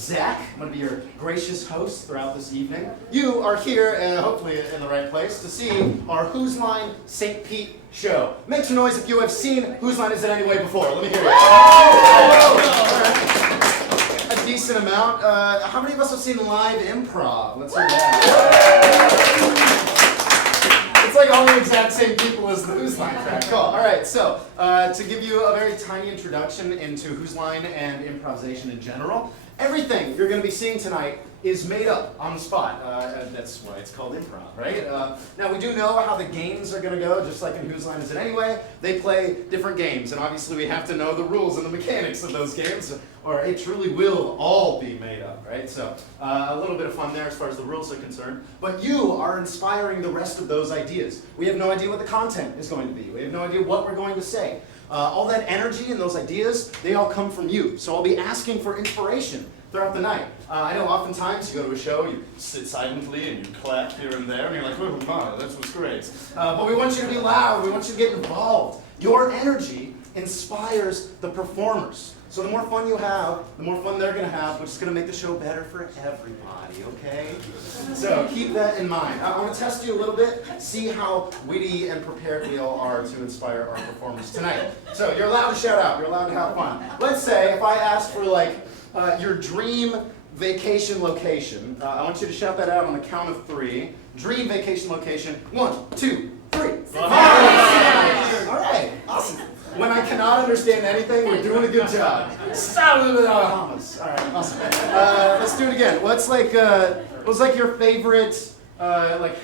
Zach. I'm going to be your gracious host throughout this evening. You are here, hopefully in the right place, to see our Whose Line St. Pete show. Make some noise if you have seen Whose Line Is It Anyway before. Let me hear you. A decent amount. How many of us have seen live improv? Let's hear that. It's like all the exact same people as the Whose Line track. Cool. All right, so to give you a very tiny introduction into Whose Line and improvisation in general, everything you're going to be seeing tonight is made up on the spot. That's why it's called improv, right? Now, we do know how the games are going to go, just like in Whose Line Is It Anyway? They play different games, and obviously we have to know the rules and the mechanics of those games, or it truly will all be made up, right? So, a little bit of fun there as far as the rules are concerned. But you are inspiring the rest of those ideas. We have no idea what the content is going to be. We have no idea what we're going to say. All that energy and those ideas, they all come from you. So I'll be asking for inspiration throughout the night. I know oftentimes you go to a show, you sit silently and you clap here and there, and you're like, oh my, that was great. But we want you to be loud, we want you to get involved. Your energy inspires the performers. So the more fun you have, the more fun they're going to have, which is going to make the show better for everybody, okay? So keep that in mind. I want to test you a little bit, see how witty and prepared we all are to inspire our performers tonight. So you're allowed to shout out, you're allowed to have fun. Let's say if I asked for your dream vacation location, I want you to shout that out on the count of 3. Dream vacation location, 1, 2, 3. All right, awesome. When I cannot understand anything, we're doing a good job. All right, awesome. Let's do it again. What's like your favorite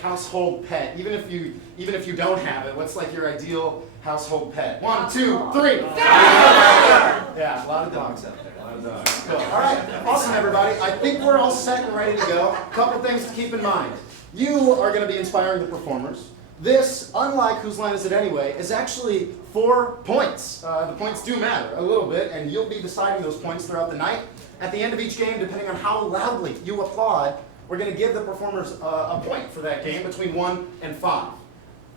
household pet? Even if you don't have it, what's like your ideal household pet? 1, 2, 3. Yeah, a lot of dogs out there. Cool. All right, awesome, everybody. I think we're all set and ready to go. A couple things to keep in mind. You are going to be inspiring the performers. This, unlike Whose Line Is It Anyway, is actually 4 points. The points do matter a little bit, and you'll be deciding those points throughout the night. At the end of each game, depending on how loudly you applaud, we're going to give the performers a point for that game between 1 and 5.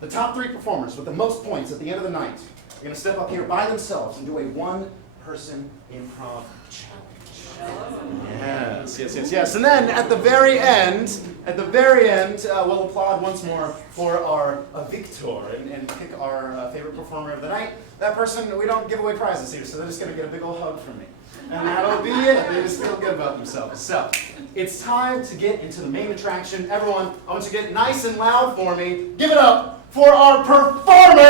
The top 3 performers with the most points at the end of the night are going to step up here by themselves and do a one-person improv challenge. Yes. And then at the very end, we'll applaud once more for our victor and pick our favorite performer of the night. That person, we don't give away prizes here, so they're just going to get a big old hug from me. And that'll be it. They just feel good about themselves. So, it's time to get into the main attraction. Everyone, I want you to get nice and loud for me. Give it up for our performers!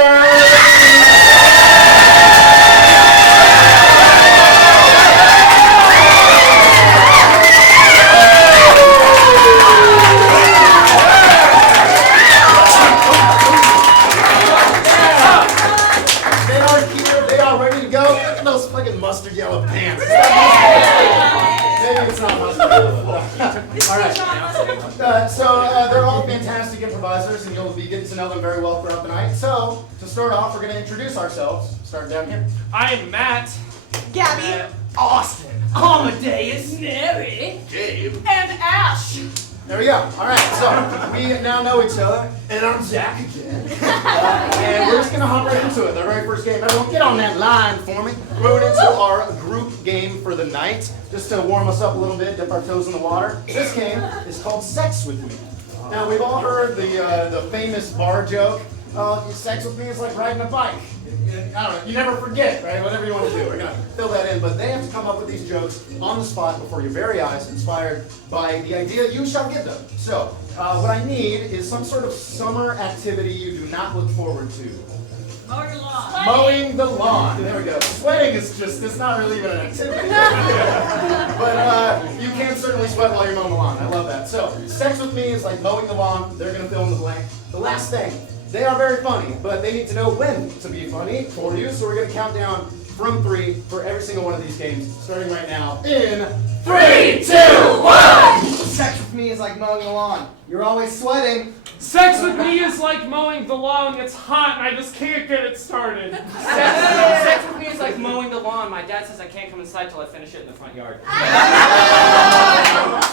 Mustard yellow pants. Maybe it's not mustard yellow. All right. So they're all fantastic improvisers, and you'll be getting to know them very well throughout the night. So to start off, we're going to introduce ourselves. Starting down here. I'm Matt. Gabby. Austin. Amadeus. Mary. Gabe. And Ash. There we go. All right. So we now know each other, and I'm Zach again. And we're just going to hop right into it. The very first game. Everyone, get on that line for me. We're going into our group game for the night, just to warm us up a little bit, dip our toes in the water. This game is called Sex With Me. Now, we've all heard the famous bar joke. Sex with me is like riding a bike. I don't know, you never forget, right? Whatever you want to do, we're going to fill that in. But they have to come up with these jokes on the spot before your very eyes, inspired by the idea you shall give them. So, what I need is some sort of summer activity you do not look forward to. Mowing the lawn. Mowing the lawn. There we go. Sweating is just, it's not really even an activity. But you can certainly sweat while you're mowing the lawn. I love that. So, Sex With Me is like mowing the lawn. They're going to fill in the blank. The last thing. They are very funny, but they need to know when to be funny for you. So we're going to count down from 3 for every single one of these games, starting right now in 3, 2, 1! Sex with me is like mowing the lawn. You're always sweating. Sex with me is like mowing the lawn. It's hot and I just can't get it started. Sex with me is like mowing the lawn. My dad says I can't come inside till I finish it in the front yard.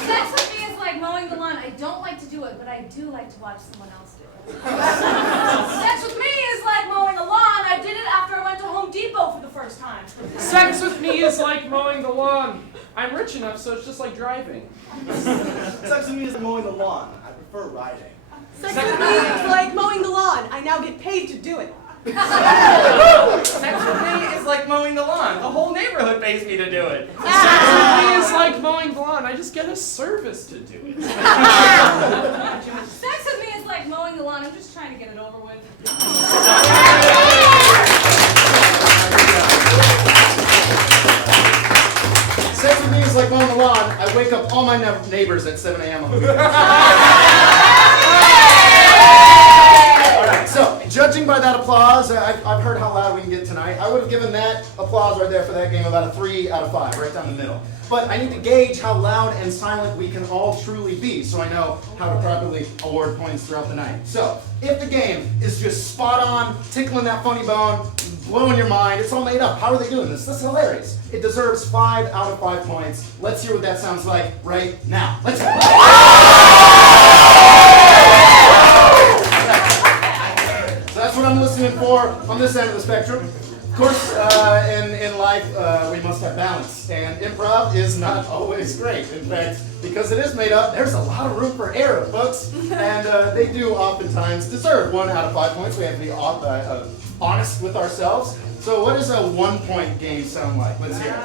Sex with me is like mowing the lawn. I don't like to do it, but I do like to watch someone else do it. Sex with me is like mowing the lawn. I did it after I went to Home Depot for the first time. Sex with me is like mowing the lawn. I'm rich enough, so it's just like driving. Sex with me is like mowing the lawn. I prefer riding. Sex with me is like mowing the lawn. I now get paid to do it. Sex with me is like mowing the lawn. The whole neighborhood pays me to do it. Sex with me is like mowing the lawn. I just get a service to do it. Sex with me is like mowing the lawn. I'm just trying to get it over with. Sex with me is like mowing the lawn. I wake up all my neighbors at 7 a.m. on the weekend. Alright, so, judging by that applause, I've heard how loud we can get tonight. I would have given that applause right there for that game about a 3 out of 5, right down the middle. But I need to gauge how loud and silent we can all truly be so I know how to properly award points throughout the night. So, if the game is just spot on, tickling that funny bone, blowing your mind, it's all made up. How are they doing this? This is hilarious. It deserves 5 out of 5 points. Let's hear what that sounds like right now. Let's go. So that's what I'm listening for on this end of the spectrum. Of course, in life, we must have balance, and improv is not always great. In fact, because it is made up, there's a lot of room for error, folks, and they do oftentimes deserve 1 out of 5 points. We have to be honest with ourselves. So what does a 1-point game sound like? Let's hear it.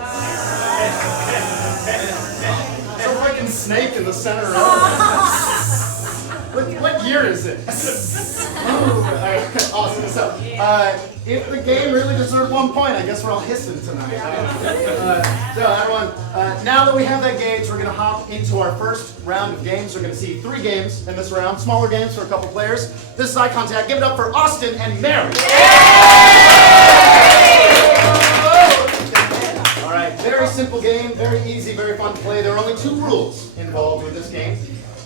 It's a freaking snake in the center of it. What year is it? Alright, awesome. So, if the game really deserved 1 point, I guess we're all hissing tonight. So everyone, now that we have that gauge, we're going to hop into our first round of games. We're going to see 3 games in this round, smaller games for a couple players. This is Eye Contact. Give it up for Austin and Mary. Alright, very simple game, very easy, very fun to play. There are only 2 rules involved with this game.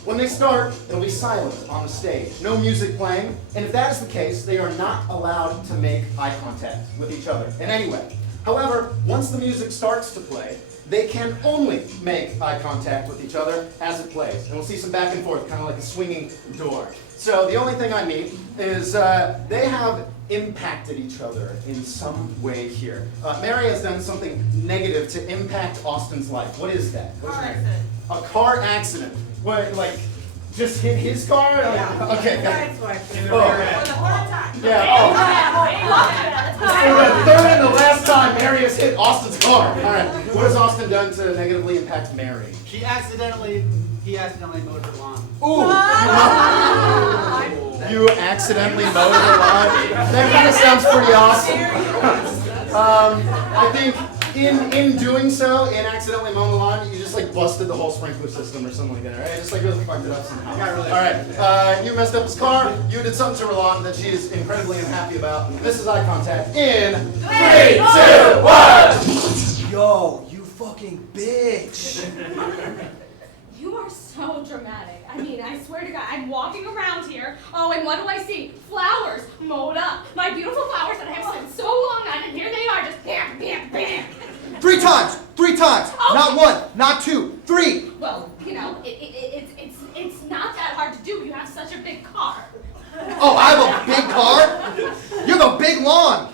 When they start, it'll be silent on the stage, no music playing, and if that is the case, they are not allowed to make eye contact with each other in any way. However, once the music starts to play, they can only make eye contact with each other as it plays. And we'll see some back and forth, kind of like a swinging door. So the only thing I need is they have impacted each other in some way here. Mary has done something negative to impact Austin's life. What is that? What's Car that? accident. A car accident. What, like, just hit his car? Yeah. Okay. Or the heart attack. Yeah. Oh. The third and the last time Mary has hit Austin's car. All right. What has Austin done to negatively impact Mary? He accidentally mowed her lawn. Ooh. You accidentally mowed her lawn. That kind of sounds pretty awesome. I think in doing so, in accidentally mowing the lawn, you just like busted the whole sprinkler system or something like that, right? Just like really fucked it up somehow. All right. You messed up his car. You did something to her lawn that she is incredibly unhappy about. This is Eye Contact in 3, 2, 1. Yo, you fucking bitch. You are so dramatic. I mean, I swear to God, I'm walking around here. Oh, and what do I see? Flowers mowed up. My beautiful flowers that I have spent so long on, and here they are, just bam, bam, bam. 3 times. 3 times. Oh. Not 1, not 2, 3. Well, you know, it's not that hard to do. You have such a big car. Oh, I have a big car? You have a big lawn.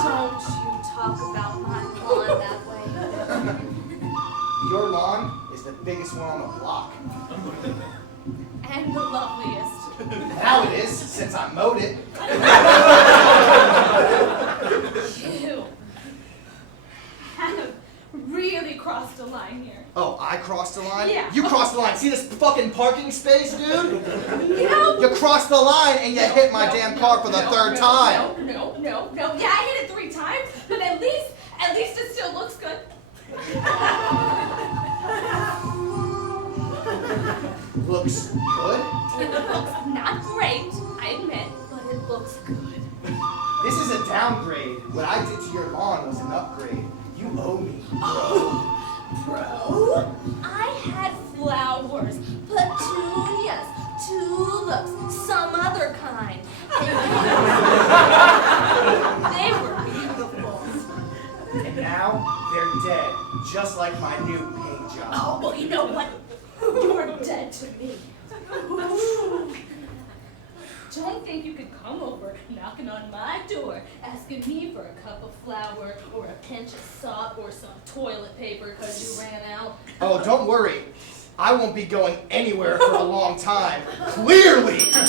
Don't you talk about my lawn that way. Your lawn is the biggest one on the block. And the loveliest. Now it is, since I mowed it. You have really crossed a line here. Oh, I crossed the line? Yeah. You crossed the line. See this fucking parking space, dude? You know? You crossed the line and you hit my damn car for the 3rd time. No. Yeah, I hit it 3 times, but at least it still looks good. Looks good? It looks not great, I admit, but it looks good. This is a downgrade. What I did to your lawn was an upgrade. You owe me, Bro, I had flowers, petunias, tulips, some other kind. They were beautiful. And now they're dead, just like my new paint job. Oh, well, you know what? You're dead to me. don't think you could come over knocking on my door asking me for a cup of flour or a pinch of salt or some toilet paper because you ran out. Oh, don't worry. I won't be going anywhere for a long time. Clearly! 70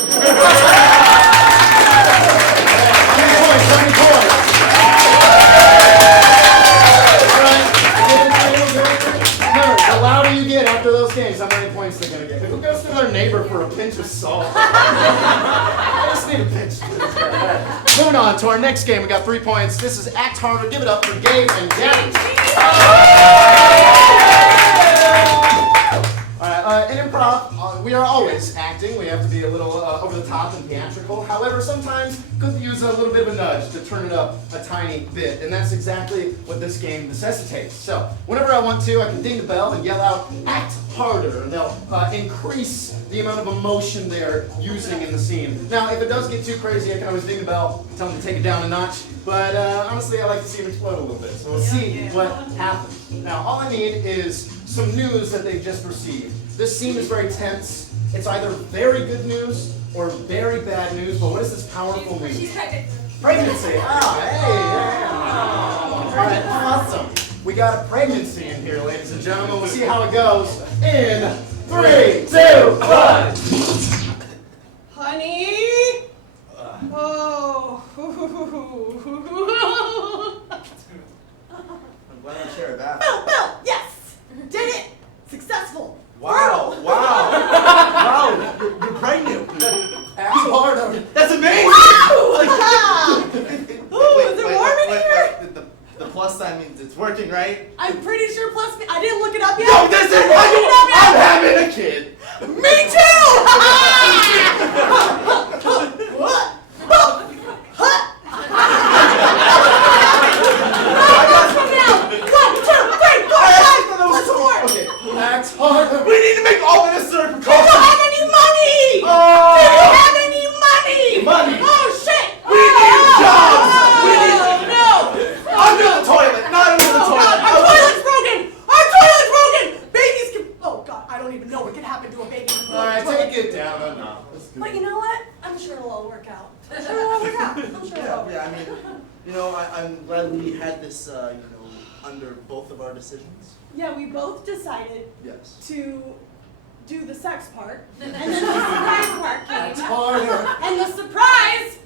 points. All right. Remember, the louder you get after those games, how many points they're going to get. Who goes to their neighbor for a pinch of salt? I just need a pinch. All right. Moving on to our next game. We got 3 points. This is Act Harder. Give it up for Gabe and Gabby. In improv, we are always acting. We have to be a little over the top and theatrical. However, sometimes could use a little bit of a nudge to turn it up a tiny bit, and that's exactly what this game necessitates. So, whenever I want to, I can ding the bell and yell out, "Act harder," and they'll increase the amount of emotion they're using in the scene. Now, if it does get too crazy, I can always ding the bell, tell them to take it down a notch. But honestly, I like to see them explode a little bit. So we'll see what happens. Now, all I need is some news that they've just received. This scene is very tense. It's either very good news or very bad news, but what does this powerful mean? She's pregnant. Pregnancy. Ah, hey, yeah. All right, awesome. We got a pregnancy in here, ladies and gentlemen. We'll see how it goes in 3, 2, 1. Honey? Oh. I'm glad I share a bathroom. Bill, yes! Did it! Successful! Wow, wow. Wow, you're pregnant. Act harder. That's amazing! Wow! Ooh, is it warm in here? The plus sign means it's working, right? I'm pretty sure plus me. I didn't look it up yet. No, this is why I'm having a kid. Me too! What? Act harder. We need to make all of this We don't precautions. have any money! We don't have any money! Money. Oh shit! We need jobs. We need no! under the toilet, not under the toilet. Our toilet's broken! Our toilet's broken! Babies can. Oh god, I don't even know what can happen to a baby. All right, take it down a notch. But you know what? I'm sure it'll all work out. I'm sure it'll all work out. I'm sure it'll all work Yeah, out. I mean, I'm glad we had this, under both of our decisions. Yeah, we both decided Yes. to do the sex part, and then the surprise part Act came. harder. And the surprise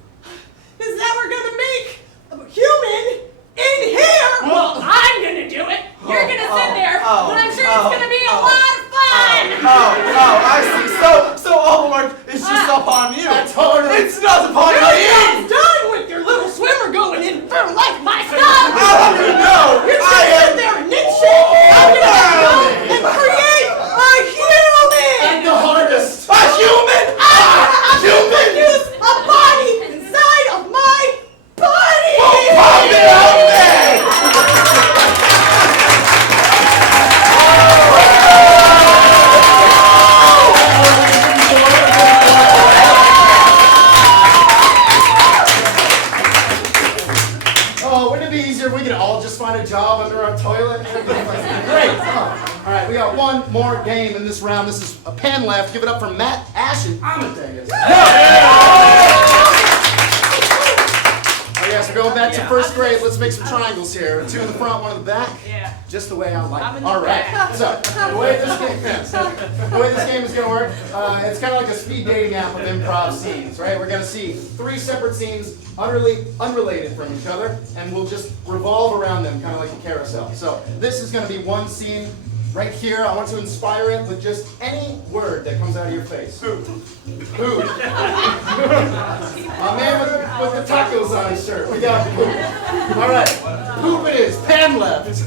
is that we're gonna make a human in here! Well, I'm gonna do it. You're gonna sit there, but I'm sure it's gonna be a lot of fun. I see. So all the work is just upon you. Act harder. It's not upon me. You're done with your little swimmer going in for like my I stuff! don't even know. You're just gonna sit there and knit shit! I'm gonna go and create a human! Act the hardest. A human. I'm gonna produce a body inside of my body! Pop it out there. Oh, wouldn't it be easier if we could all just find a job under our toilet? Great. All right, we got one more game in this round. This is a pen left. Give it up for Matt, Ash, and Amadeus. Oh yes, we're going back to first grade. Let's make some triangles here. 2 in the front, 1 in the back. Yeah. Just the way I like I'm it. in the All right. back. So the way this game is going to work, it's kind of like a speed dating app of improv scenes, right? We're going to see 3 separate scenes, utterly unrelated from each other, and we'll just revolve around them, kind of like a carousel. So this is going to be one scene right here. I want to inspire it with just any word that comes out of your face. Who? Who? A man with the tacos on his shirt. We got poop. All right. Poop it is. Pan left.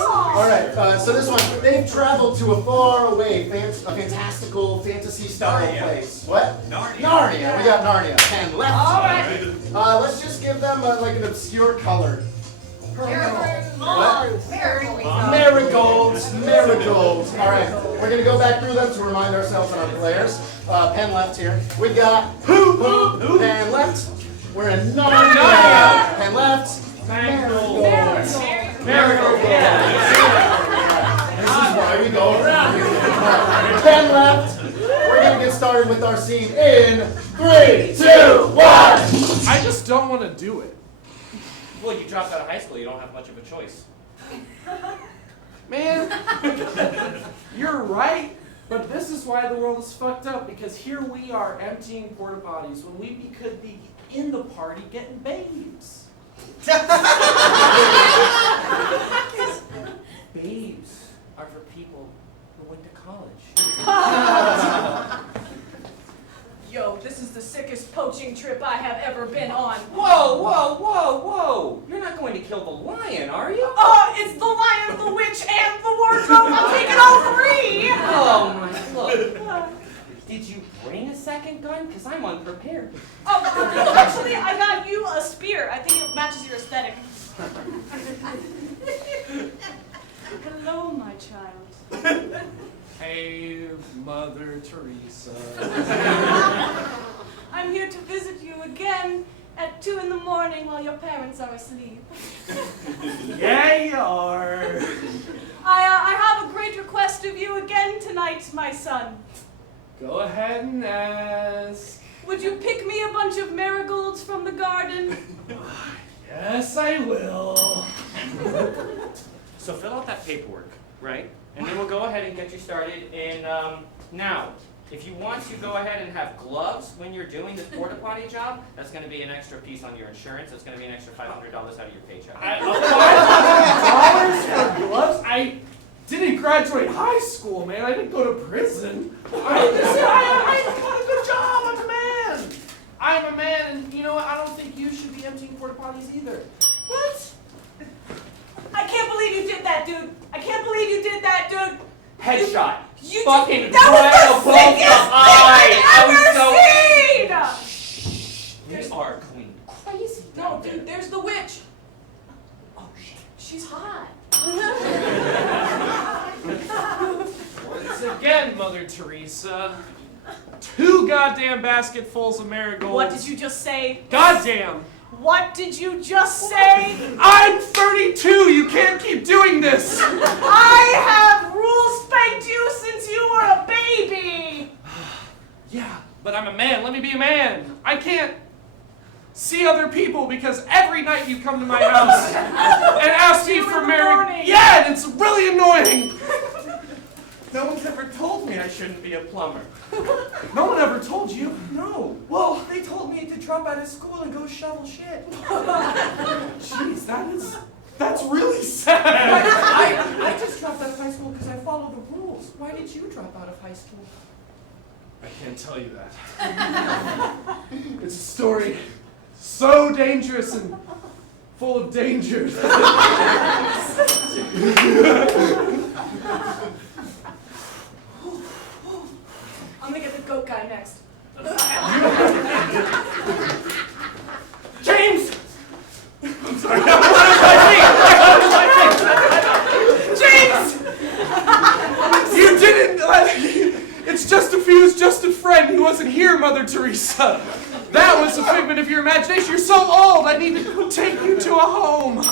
All right. So this one, they've traveled to a far away, a fantastical fantasy style place. What? Narnia. We got Narnia. Pan left. All right. Let's just give them like an obscure color. Marigolds. Marigolds. All right, we're gonna go back through them to remind ourselves and our players. Pen left here. We got poop. Pen left. We're in Narnia. Pen left. Marigolds. Marigolds. This is why we go around. Pen left. We're gonna get get started with our scene in 3, 2, 1. I just don't want to do it. Well, you dropped out of high school, you don't have much of a choice. Man, you're right, but this is why the world is fucked up, because here we are emptying porta potties when we could be in the party getting babes. Babes are for people who went to college. Yo, this is the sickest poaching trip I have ever been on. Whoa, whoa, whoa, whoa! You're not going to kill the lion, are you? Oh, it's the lion, the witch, and the wardrobe. I'm taking all three. Oh my, look. Did you bring a second gun? Because I'm unprepared. Oh, actually, I got you a spear. I think it matches your aesthetic. Hello, my child. Hey, Mother Teresa. I'm here to visit you again at 2 in the morning while your parents are asleep. Yeah, you are. I have a great request of you again tonight, my son. Go ahead and ask. Would you pick me a bunch of marigolds from the garden? Yes, I will. So fill out that paperwork, right? And then we'll go ahead and get you started in, now. If you want to go ahead and have gloves when you're doing this porta potty job, that's going to be an extra piece on your insurance. That's going to be an extra $500 out of your paycheck. $500 for gloves? I didn't graduate high school, man. I didn't go to prison. I got a good job. I'm a man. I'm a man, and you know what? I don't think you should be emptying porta potties either. What? I can't believe you did that, dude. I can't believe you did that, dude. Headshot. You Fucking that was the sickest thing I've ever seen! You are clean. Crazy. No, dude, there's the witch. Oh, shit. She's hot. Once again, Mother Teresa. 2 goddamn basketfuls of marigolds. What did you just say? Goddamn! What did you just say? I'm 32! You can't keep doing this! I have rule spanked you since you were a baby! Yeah, but I'm a man. Let me be a man. I can't see other people because every night you come to my house and ask me for marriage. Yeah, and it's really annoying. No one's ever told me I shouldn't be a plumber. No one ever told you? No. Well, they told me to drop out of school and go shovel shit. Jeez, that's really sad. I just dropped out of high school because I followed the rules. Why did you drop out of high school? I can't tell you that. It's a story so dangerous and full of dangers. I'm gonna get the goat guy next. James! I'm sorry. James! You didn't. It's just a fuse, just a friend. He wasn't here, Mother Teresa. That was a figment of your imagination. You're so old. I need to take you to a home.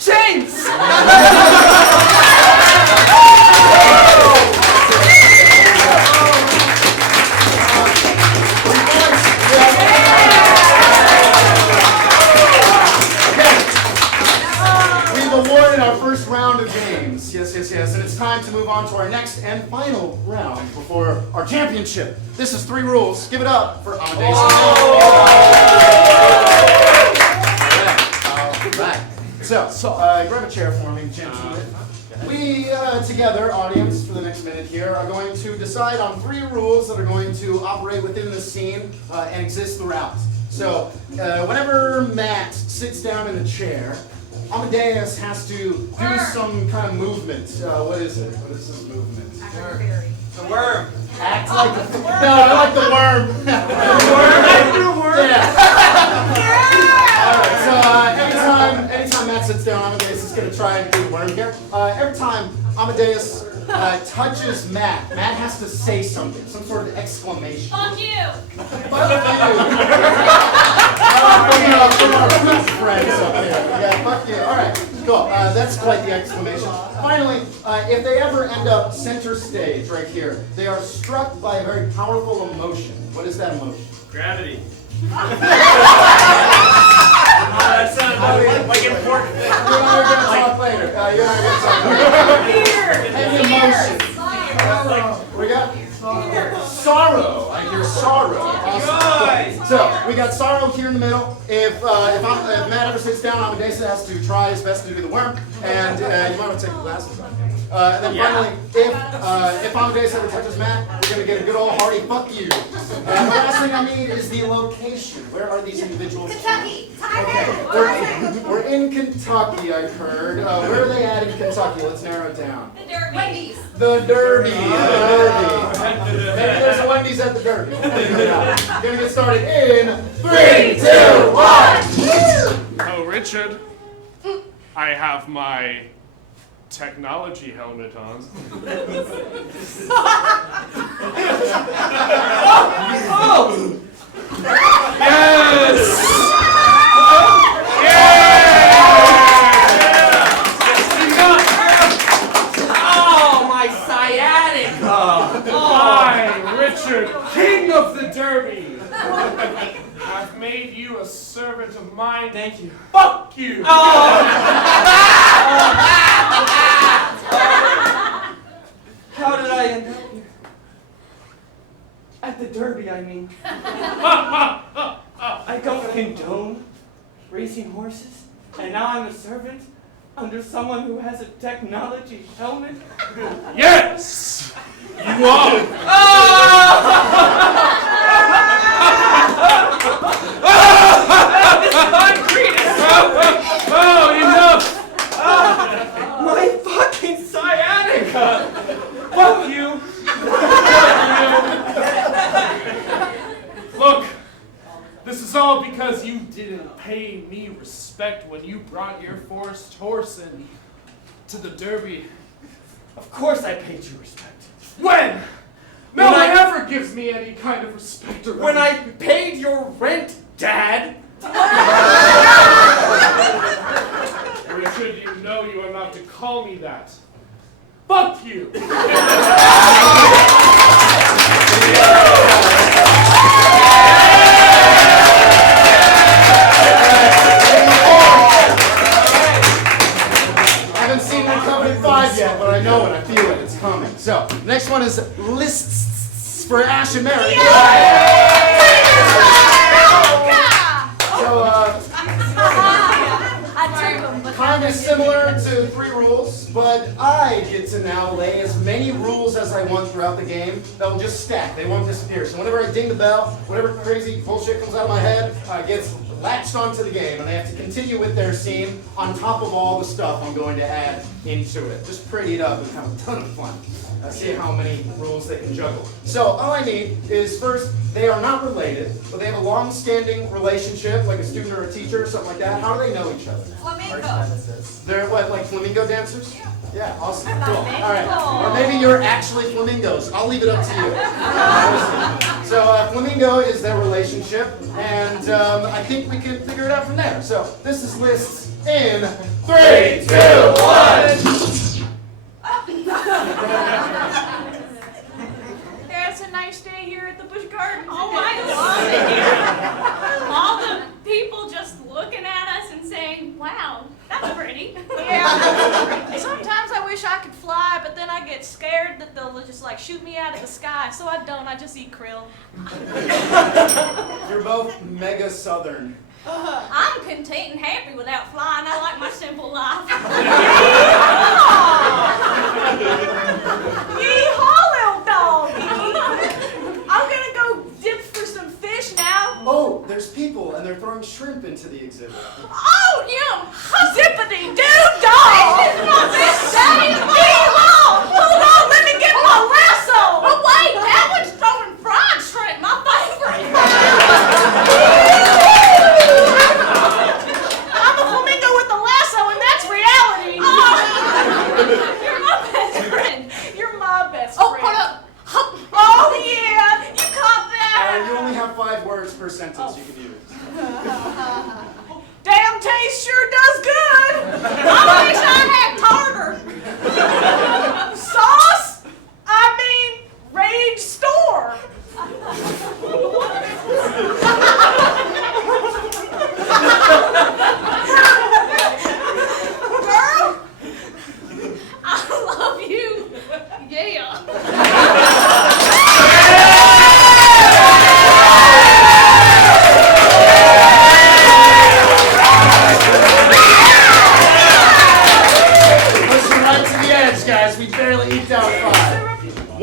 James! We've awarded our first round of games. Yes. And it's time to move on to our next and final round before our championship. This is 3 rules. Give it up for Amadeus. Right. So, grab a chair for me, gentlemen. We, together, audience, for the next minute here, are going to decide on 3 rules that are going to operate within the scene and exist throughout. So, whenever Matt sits down in the chair, Amadeus has to do some kind of movement. What is it? What is this movement? The worm. Act like the no, I like the worm. The worm? Yeah. Alright, so anytime Matt sits down, Amadeus is going to try and do the worm here. Every time Amadeus touches Matt has to say something, some sort of exclamation. Fuck you! Fuck you! From our Prince friends up here. Yeah, fuck you. All right, cool. That's quite the exclamation. Finally, if they ever end up center stage right here, they are struck by a very powerful emotion. What is that emotion? Gravity. That sounds like important. You're not going to talk later. You're not going to talk later. Any emotion. We got sorrow. I hear sorrow. Awesome. So we got sorrow here in the middle. If Matt ever sits down, Amadesa has to try his best to do the worm, and you might want to take the glasses off. And then finally, if Amadesa ever touches Matt, we're gonna get a good old hearty fuck you. The last thing I need is the location. Where are these individuals? Kentucky. Okay, we're in Kentucky, I've heard. Where are they at in Kentucky? Let's narrow it down. The Derby. Wendy's. The Derby. Maybe there's a Wendy's at the Derby. Gonna get started in 3, 2, 1. Oh, Richard, I have my technology helmet on. Oh! Yes! Oh, my sciatica! I, Richard, King of the Derby, have made you a servant of mine. Thank you. Fuck you! How did I end up here? At the Derby, I mean. I don't condone racing horses, and now I'm a servant under someone who has a technology helmet. Yes! You are! This concrete is so Oh, enough! my fucking sciatica! Fuck you! Look, this is all because you didn't pay me respect when you brought your forced horse in to the Derby. Of course I paid you respect. When? No When one I- ever gives me any kind of respect around When I here. paid your rent, Dad! Richard, you know you are not to call me that. Fuck you! I haven't seen Recovery 5 yet, but I know it. I feel it. It's coming. So, next one is lists for Ash and Mary. So, kind of similar to 3 rules, but I get to now lay as many rules as I want throughout the game that will just stack. They won't disappear. So whenever I ding the bell, whatever crazy bullshit comes out of my head gets latched onto the game, and they have to continue with their scene on top of all the stuff I'm going to add into it. Just pretty it up and have a ton of fun. See how many rules they can juggle. So all I need is first, they are not related, but they have a long-standing relationship, like a student or a teacher or something like that. How do they know each other? Flamenco. They're what, like flamingo dancers? Yeah, awesome, cool. All Flamenco. right, or maybe you're actually flamingos. I'll leave it up to you. So flamingo is their relationship, and I think we can figure it out from there. So this is lists in 3, 2, 1. Yeah, it's a nice day here at the Busch Gardens. Oh, I love it here. All the people just looking at us and saying, wow, that's pretty. Yeah. Sometimes I wish I could fly, but then I get scared that they'll just like shoot me out of the sky. So I don't. I just eat krill. You're both mega southern. I'm content and happy without flying. I like my simple life. Yeehaw, little dog. I'm gonna go dip for some fish now. Oh, there's people, and they're throwing shrimp into the exhibit. Oh, yum! Zippity doo dog! This is my best day! Yeehaw! Hold on, let me get my lasso! Oh wait, that one's throwing fried shrimp, my favorite! I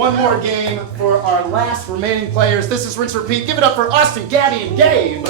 one more game for our last remaining players. This is Rinse Repeat. Give it up for Austin, Gabby, and Gabe.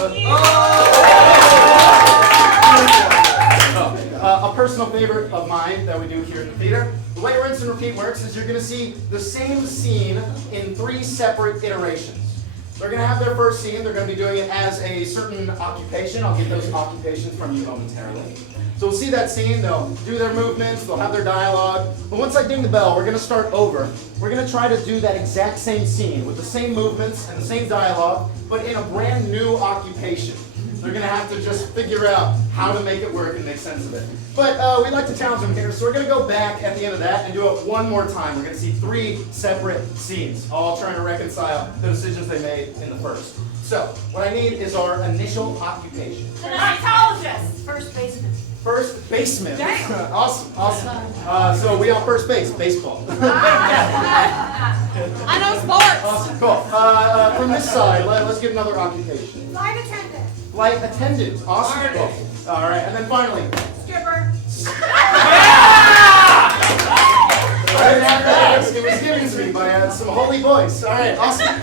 A personal favorite of mine that we do here in the theater. The way Rinse and Repeat works is you're going to see the same scene in 3 separate iterations. They're going to have their first scene. They're going to be doing it as a certain occupation. I'll get those occupations from you momentarily. So we'll see that scene. They'll do their movements. They'll have their dialogue. But once I ding the bell, we're going to start over. We're going to try to do that exact same scene with the same movements and the same dialogue, but in a brand new occupation. They're going to have to just figure out how to make it work and make sense of it. But we like to challenge them here, so we're going to go back at the end of that and do it one more time. We're going to see 3 separate scenes, all trying to reconcile the decisions they made in the first. So, what I need is our initial occupation. Gynecologist. First baseman. First baseman. Awesome, awesome. So we on first base, baseball. I know sports. Awesome, cool. From this side, let's get another occupation. Flight attendant. Flight attendant. Awesome. Cool. All right, and then finally. Stripper. I didn't have that. It was given to me by some holy voice. All right, awesome.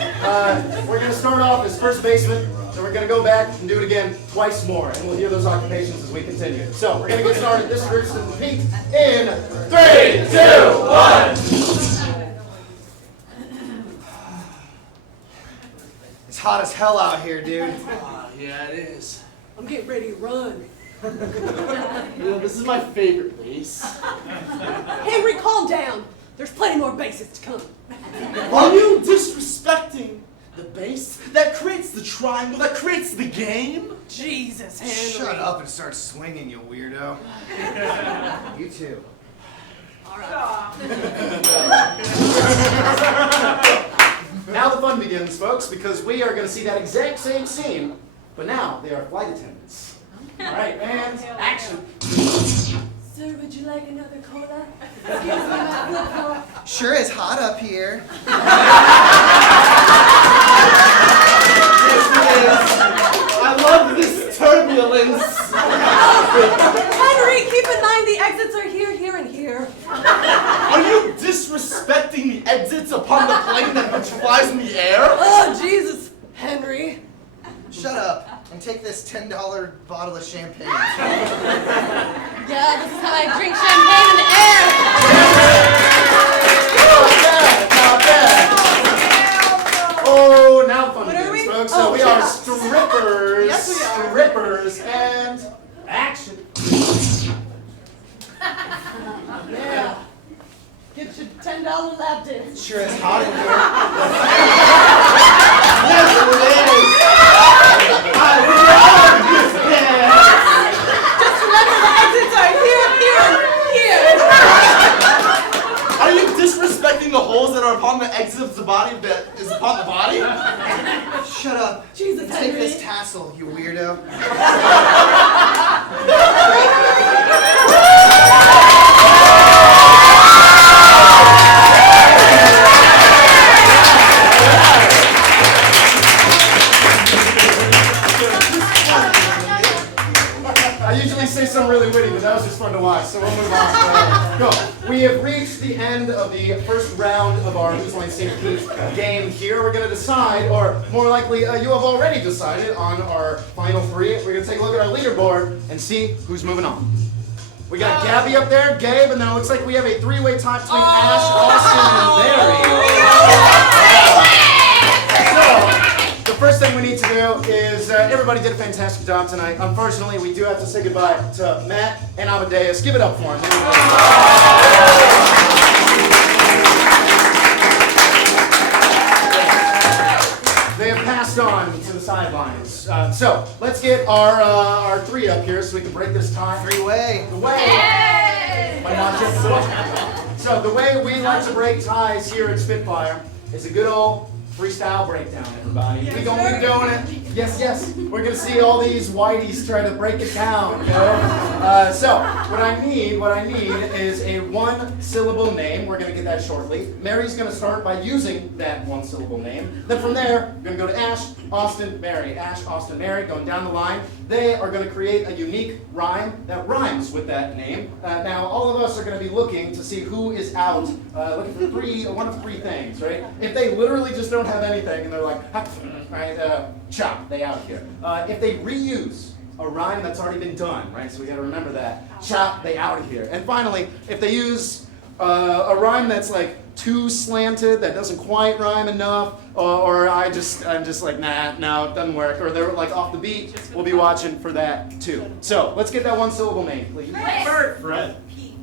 We're going to start off as first baseman, then we're going to go back and do it again twice more, and we'll hear those occupations as we continue. So we're going to get started. This is Rinse and Repeat in 3, 2, 1. It's hot as hell out here, dude. Yeah, it is. I'm getting ready to run. This is my favorite base. Henry, calm down. There's plenty more bases to come. Are you disrespecting the base that creates the triangle, that creates the game? Jesus, Henry. Shut up and start swinging, you weirdo. You too. All right. Now the fun begins, folks, because we are going to see that exact same scene, but now they are flight attendants. All right, and action. Sir, would you like another cola? Excuse me, my flip-flop. Sure is hot up here. Yes, it is. I love this turbulence. Henry, keep in mind the exits are here, here, and here. Are you disrespecting the exits upon the plane that which flies in the air? Oh, Jesus, Henry. Shut up and take this $10 bottle of champagne. Yeah, this is how I drink champagne in the air. Not bad. Oh, now the fun What are begins, we? folks. So Oh, we yeah. are strippers. Yes, we are. Strippers, and action. Yeah. Get your $10 lap dance. Sure is hot in here. Yes, it is. I love this dance. Just remember the exits are here, here, and here. Are you disrespecting the holes that are upon the exit of the body that is upon the body? Shut up. Jesus, and take Henry. this tassel, you weirdo. I usually say something really witty, but that was just fun to watch, so we'll move on. Go. We have reached the end of the first round of our Who's Line St. Pete game here. We're going to decide, or more likely, you have already decided on our final 3. We're going to take a look at our leaderboard and see who's moving on. We got Gabby up there, Gabe, and then it looks like we have a 3-way tie between Ash, Austin, and Barry. So, the first thing we need to do is, everybody did a fantastic job tonight. Unfortunately, we do have to say goodbye to Matt and Amadeus. Give it up for them. They have passed on to the sidelines. So, let's get our 3 up here so we can break this tie. 3-way. The way, so the way we like to break ties here at Spitfire is a good old freestyle breakdown, everybody. We gonna be doing it Yes. We're gonna see all these whiteys try to break it down, you know? So, what I need is a one-syllable name. We're gonna get that shortly. Mary's gonna start by using that one-syllable name. Then from there, we're gonna go to Ash, Austin, Mary. Ash, Austin, Mary, going down the line. They are gonna create a unique rhyme that rhymes with that name. Now, all of us are gonna be looking to see who is out, looking for one of three things, right? If they literally just don't have anything and they're like, right, chop, they out here. If they reuse a rhyme that's already been done, right? So we gotta remember that. Chop, they out of here. And finally, if they use a rhyme that's like too slanted, that doesn't quite rhyme enough, or I'm just like, nah, no, it doesn't work, or they're like off the beat, we'll be watching for that too. So let's get that one syllable name, please. Fred. Pete.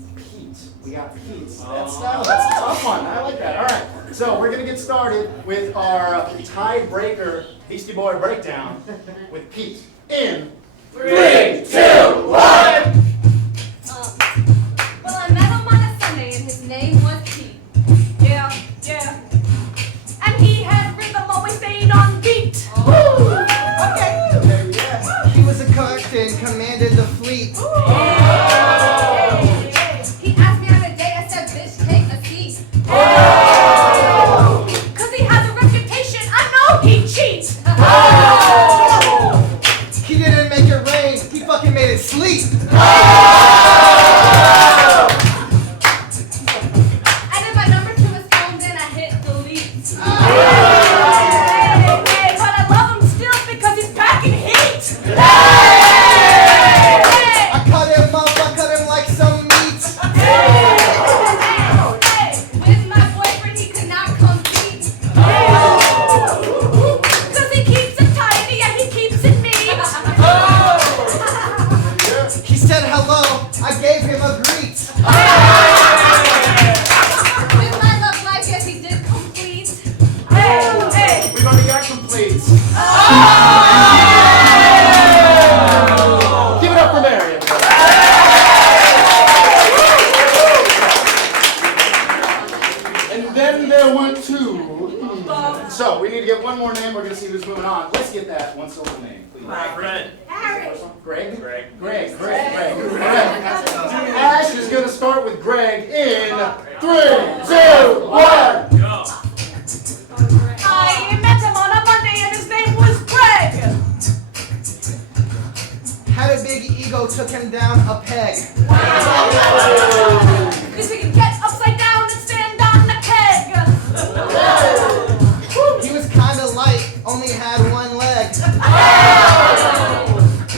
We got Pete. That's a tough one. I like that. All right. So we're gonna get started with our tiebreaker Beastie Boy breakdown with Pete in 3, 2, 1. Well, I met him on a Sunday and his name was Pete. Yeah. And he had rhythm, always stayed on beat. Okay. Yeah. He was a captain, commanded the fleet. He asked me on a date, I said, bitch, take a seat. Cause he has a reputation, I know he cheats. He didn't make it rain, he fucking made it sleet. And if my number 2 is phone, then I hit delete. Hey, but I love him still because he's packing heat. I cut him up, I cut him like some meat. With my boyfriend, he could not compete. Cause he keeps it tidy and he keeps it neat. He said hello, I gave him a greet. With my love life, yes, he did complete. Hey. We've already got complete. Give it up for Mary. And then there were 2. So we need to get one more name. We're going to see who's moving on. Let's get that one syllable name, please. Fred. Greg? Greg. Ash is going to start with Greg in 3, 2, 1. Go. I met him on a Monday and his name was Greg. Had a big ego, took him down a peg. Cause he can get upside down and stand on the keg. He was kinda light, only had one leg.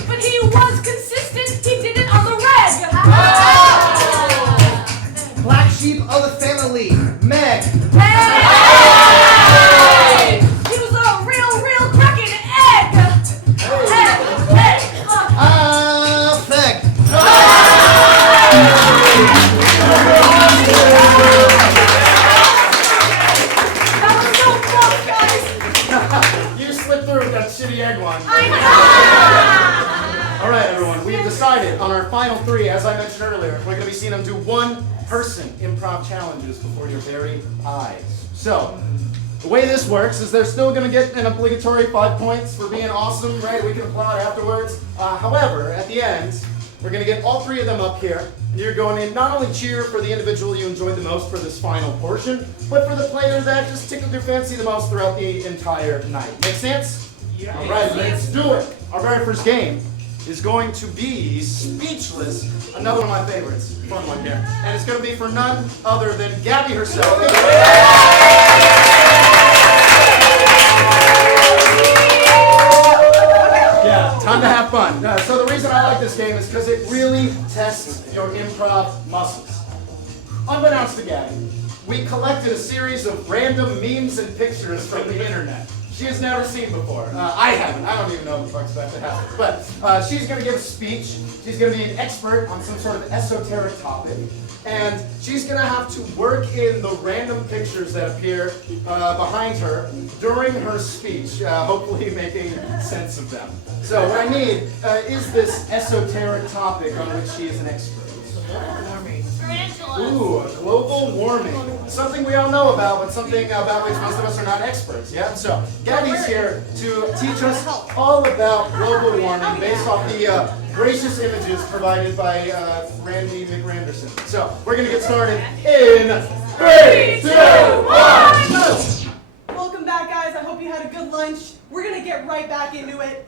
But he was consistent, he did it on the reg. Black sheep of the family, Meg. Hey! He was a real cracking egg. Hey! Feg. That was so close, guys. You slipped through with that shitty egg one. I know. All right, everyone. We've decided on our final 3, as I mentioned earlier, we're going to be seeing them do one-person improv challenges before your very eyes. So, the way this works is they're still going to get an obligatory 5 points for being awesome, right? We can applaud afterwards. However, at the end, we're going to get all 3 of them up here. And you're going to not only cheer for the individual you enjoyed the most for this final portion, but for the player that just tickled your fancy the most throughout the entire night. Make sense? Yeah. All right, let's do it. Our very first game is going to be Speechless, another one of my favorites. Fun one here. And it's going to be for none other than Gabby herself. Yeah, time to have fun. So the reason I like this game is because it really tests your improv muscles. Unbeknownst to Gabby, we collected a series of random memes and pictures from the internet. She has never seen before. I haven't. I don't even know what the fuck's about to happen. But she's going to give a speech. She's going to be an expert on some sort of esoteric topic. And she's going to have to work in the random pictures that appear behind her during her speech, hopefully making sense of them. So what I need is this esoteric topic on which she is an expert. tarantulas. Ooh, global warming. Something we all know about, but something about which most of us are not experts, yeah? So, Gabby's here to teach us all about global warming based off the gracious images provided by Randy McRanderson. So, we're going to get started in 3, 2, 1, go! Welcome back, guys. I hope you had a good lunch. We're going to get right back into it.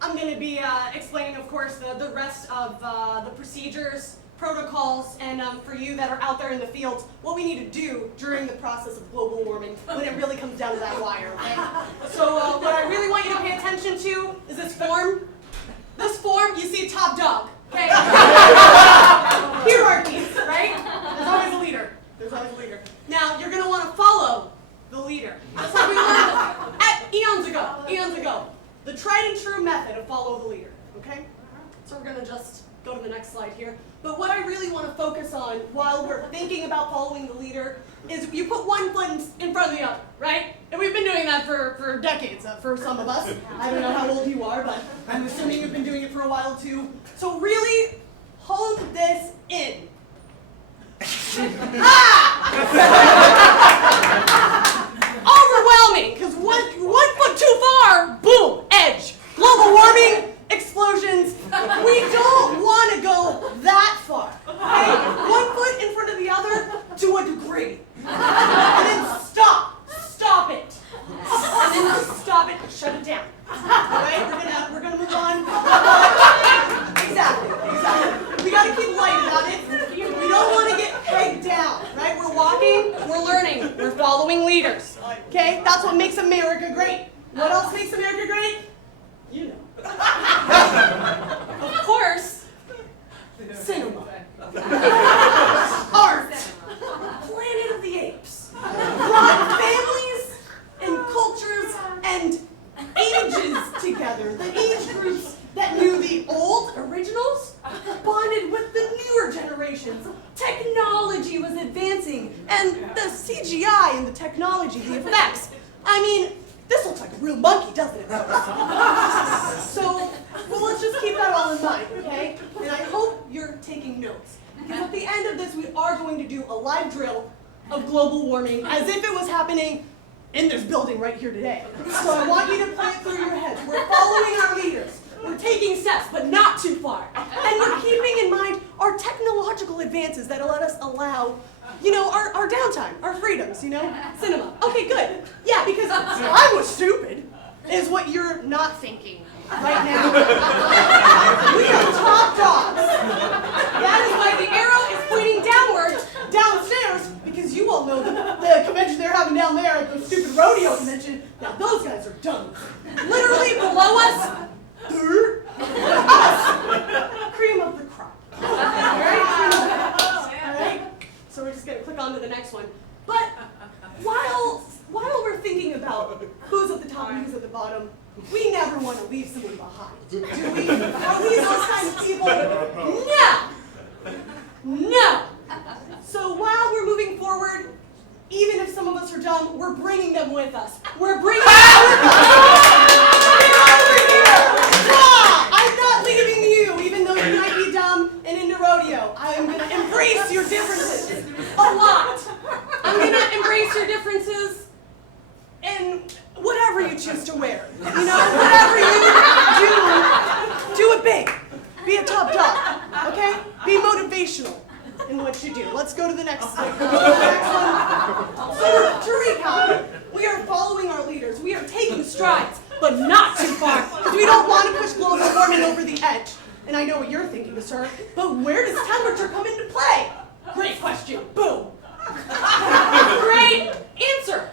I'm going to be explaining, of course, the rest of the procedures, protocols, and for you that are out there in the fields, what we need to do during the process of global warming when it really comes down to that wire, okay? So what I really want you to pay attention to is this form. This form, you see top dog, okay? Hierarchies, right? There's always a leader. There's always a leader. Now, you're going to want to follow the leader. That's what we learned eons ago. The tried and true method of follow the leader, okay? So we're going to just go to the next slide here. But what I really want to focus on while we're thinking about following the leader is you put one foot in front of the other, right? And we've been doing that for decades, for some of us. I don't know how old you are, but I'm assuming you've been doing it for a while too. So really hold this in. Overwhelming, because one foot too far, boom, edge. Global warming, explosions. We don't want to go that far, okay? 1 foot in front of the other to a degree. And then stop it. And then just stop it, shut it down. All right, we're gonna move on. Exactly. We gotta keep light about it. We don't want to get pegged down, right? We're walking, we're learning, we're following leaders. Okay, that's what makes America great. What else makes America great? You know. Of course, cinema. Art. Planet of the Apes. Brought families and cultures and ages together. The age groups that knew the old originals bonded with the newer generations. Technology was advancing, and the CGI and the technology, the effects. I mean, this looks like a real monkey, doesn't it? So, well, let's just keep that all in mind, okay? And I hope you're taking notes. Because at the end of this, we are going to do a live drill of global warming as if it was happening in this building right here today. So I want you to play it through your heads. We're following our leaders. We're taking steps, but not too far. And we're keeping in mind our technological advances that let us allow, you know, our downtime, our freedoms, you know? Cinema. Okay, good. Yeah, because I was stupid, is what you're not thinking right now. We are top dogs. That is why the arrow is pointing downward, downstairs, because you all know the convention they're having down there at the stupid rodeo convention. Now those guys are dumb. Literally below us, cream of the crop. All right? So we're just going to click on to the next one. But while we're thinking about who's at the top and who's at the bottom, we never want to leave someone behind, do we? Are we those kind of people? No. So while we're moving forward, even if some of us are dumb, we're bringing them with us. We're bringing them with us. Over here. I'm not leaving you, even though you might be dumb and into rodeo. I am going to embrace your differences a lot. I'm going to embrace your differences in whatever you choose to wear. You know, whatever you do it big. Be a top dog, okay? Be motivational in what you do. Let's go to the next one. So to recap, we are following our leaders. We are taking strides, but not too far, because we don't want to push global warming over the edge. And I know what you're thinking, sir, but where does temperature come into play? Great question. Boom. Great answer.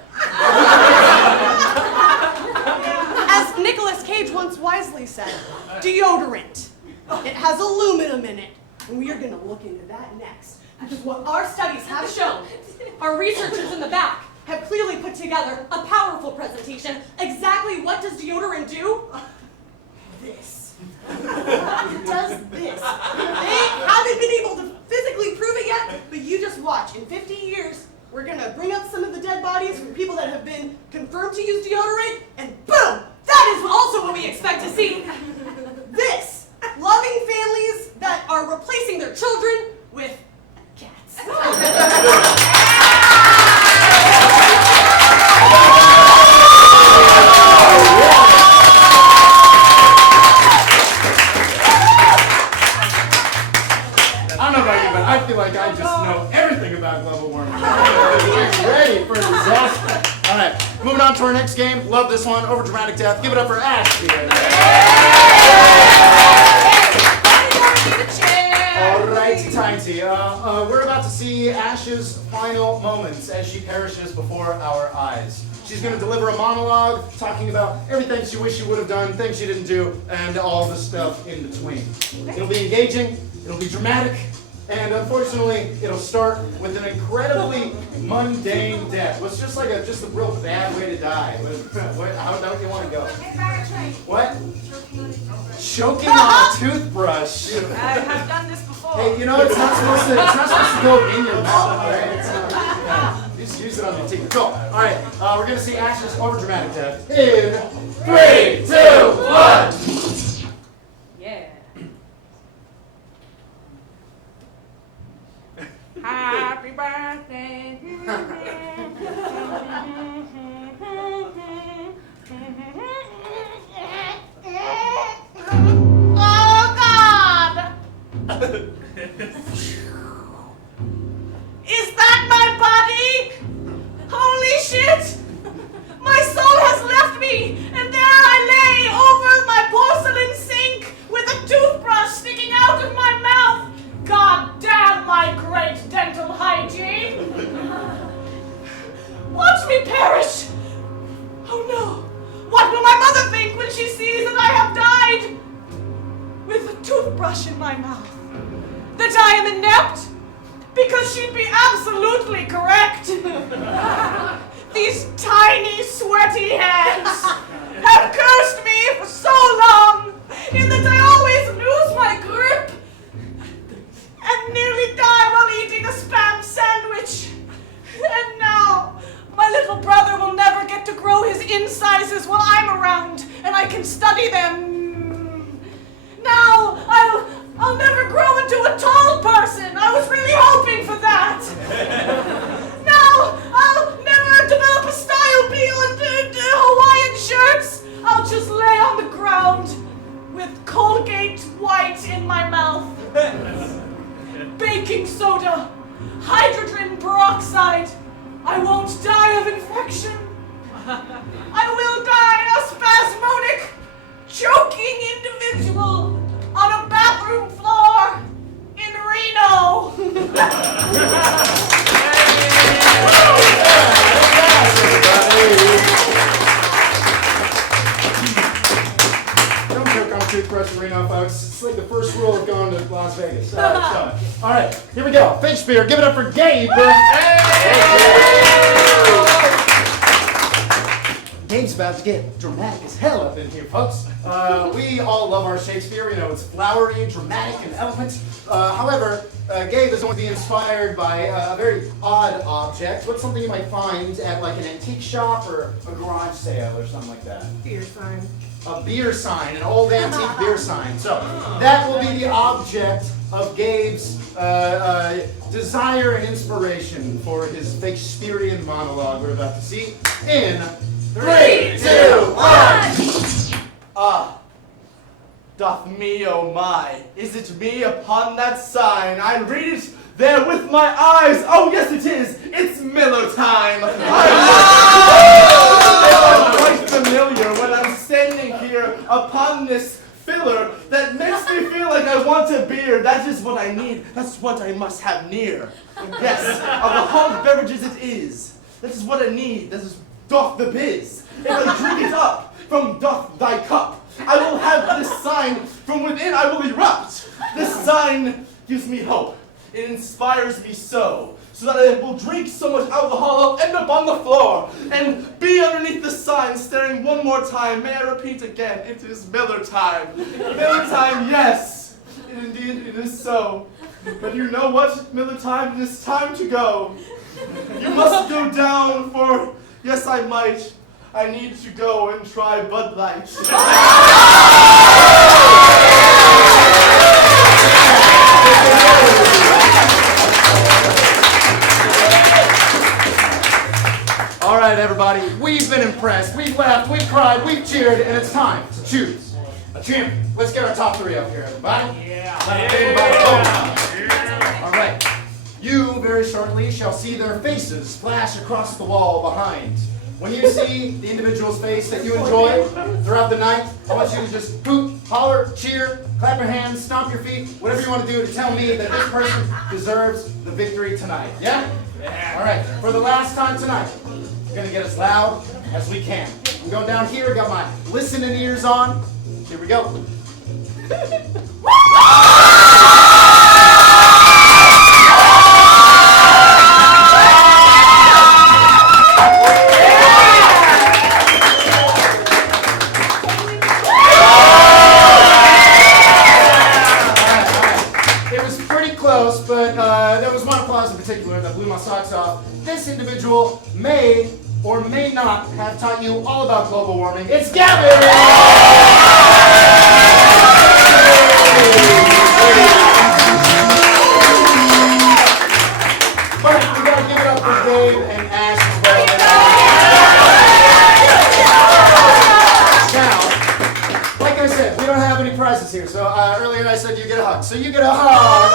As Nicolas Cage once wisely said, deodorant. It has aluminum in it. And we are going to look into that next. Because what our studies have shown, our researchers in the back have clearly put together a powerful presentation. Exactly what does deodorant do? This. It does this. They haven't been able to physically prove it yet, but you just watch. In 50 years, we're going to bring up some of the dead bodies from people that have been confirmed to use deodorant, and boom! That is also what we expect to see. This. Loving families that are replacing their children I feel like I just know everything about global warming. I'm ready for disaster. All right, moving on to our next game. Love this one. Over dramatic death. Give it up for Ash. All right, Tiny. We're about to see Ash's final moments as she perishes before our eyes. She's going to deliver a monologue talking about everything she wished she would have done, things she didn't do, and all the stuff in between. It'll be engaging, it'll be dramatic, and unfortunately, it'll start with an incredibly mundane death. It's just like just a real bad way to die. How don't you want to go? What? Choking on a toothbrush. I have done this before. Hey, you know it's not supposed to go in your mouth, right? Just use it on your teeth. Go. All right, we're gonna see Ash's overdramatic death in 3, 2, 1. Yeah. Happy birthday. Oh God! Is that my body? Holy shit! My soul has left me, and there I lay over my porcelain sink with a toothbrush sticking out of my mouth. God damn my great dental hygiene! Watch me perish! Oh no! What will my mother think when she sees that I have died? With a toothbrush in my mouth. That I am inept? Because she'd be absolutely correct. These tiny, sweaty hands have cursed me for so long in that I always lose my grip and nearly die while eating a Spam sandwich. And now, my little brother will never get to grow his incisors while I'm around and I can study them. Now, I'll never grow into a tall person. I was really hoping for that. Now, I'll never develop a style beyond Hawaiian shirts. I'll just lay on the ground with Colgate White in my mouth. Baking soda, hydrogen peroxide. I won't die of infection. I will die a spasmodic, choking individual on a bathroom floor in Reno. Don't joke on toothbrush in Reno, folks. It's like the first rule of going to Las Vegas. All right, here we go. Finchbeer, give it up for Gabe. Gabe's about to get dramatic as hell up in here, folks. We all love our Shakespeare. You know, it's flowery, dramatic, and eloquent. However, Gabe is going to be inspired by a very odd object. What's something you might find at like an antique shop or a garage sale or something like that? Beer sign. A beer sign, an old antique beer sign. So that will be the object of Gabe's desire and inspiration for his Shakespearean monologue we're about to see in 3, 2, 1. Ah, doth me, oh my, is it me upon that sign? I read it there with my eyes. Oh yes it is, it's Miller time. I'm quite familiar when I'm standing here upon this filler that makes me feel like I want a beer. That is what I need, that's what I must have near. Yes, of alcoholic beverages it is. That is what I need, that is doth the biz. If I drink it up from doth thy cup, I will have this sign from within, I will erupt. This sign gives me hope. It inspires me so that I will drink so much alcohol I'll end up on the floor and be underneath the sign staring one more time. May I repeat again, it is Miller time. Miller time, yes. Indeed, it is so. But you know what, Miller time, it is time to go. You must go down for, yes I might, I need to go and try Bud Light. All right, everybody, we've been impressed. We've laughed, we've cried, we've cheered, and it's time to choose a champion. Let's get our top 3 up here, everybody. Yeah. All right. very shortly shall see their faces flash across the wall behind. When you see the individual's face that you enjoyed throughout the night, I want you to just hoot, holler, cheer, clap your hands, stomp your feet, whatever you want to do to tell me that this person deserves the victory tonight. Yeah? All right. For the last time tonight, we're going to get as loud as we can. I'm going down here, got my listening ears on. Here we go. But there was one applause in particular that blew my socks off. This individual may or may not have taught you all about global warming. It's Gavin! But we gotta give it up for Dave and Ash as well. Now, like I said, we don't have any prizes here. So earlier I said you get a hug. So you get a hug.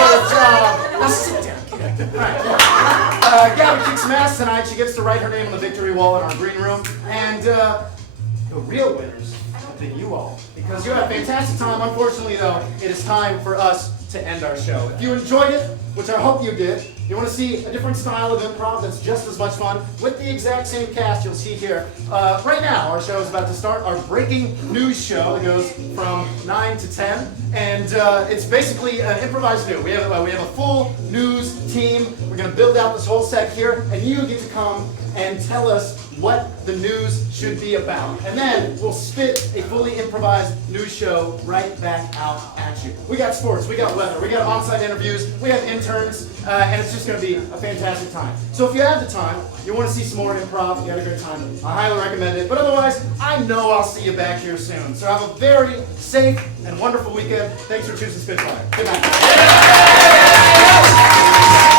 Good job. Now sit down, kid. All right. Gabby kicks some ass tonight. She gets to write her name on the victory wall in our green room. And the real winners have been you all. Because you had a fantastic time. Unfortunately, though, it is time for us to end our show. If you enjoyed it, which I hope you did, you want to see a different style of improv that's just as much fun with the exact same cast you'll see here. Right now, our show is about to start our breaking news show. It goes from 9 to 10, and it's basically an improvised news. We have a full news team. We're going to build out this whole set here, and you get to come and tell us what the news should be about. And then we'll spit a fully improvised news show right back out at you. We got sports, we got weather, we got on-site interviews, we have interns, and it's just going to be a fantastic time. So if you have the time, you want to see some more improv, you had a good time, I highly recommend it. But otherwise, I know I'll see you back here soon. So have a very safe and wonderful weekend. Thanks for choosing Spitfire. Good night.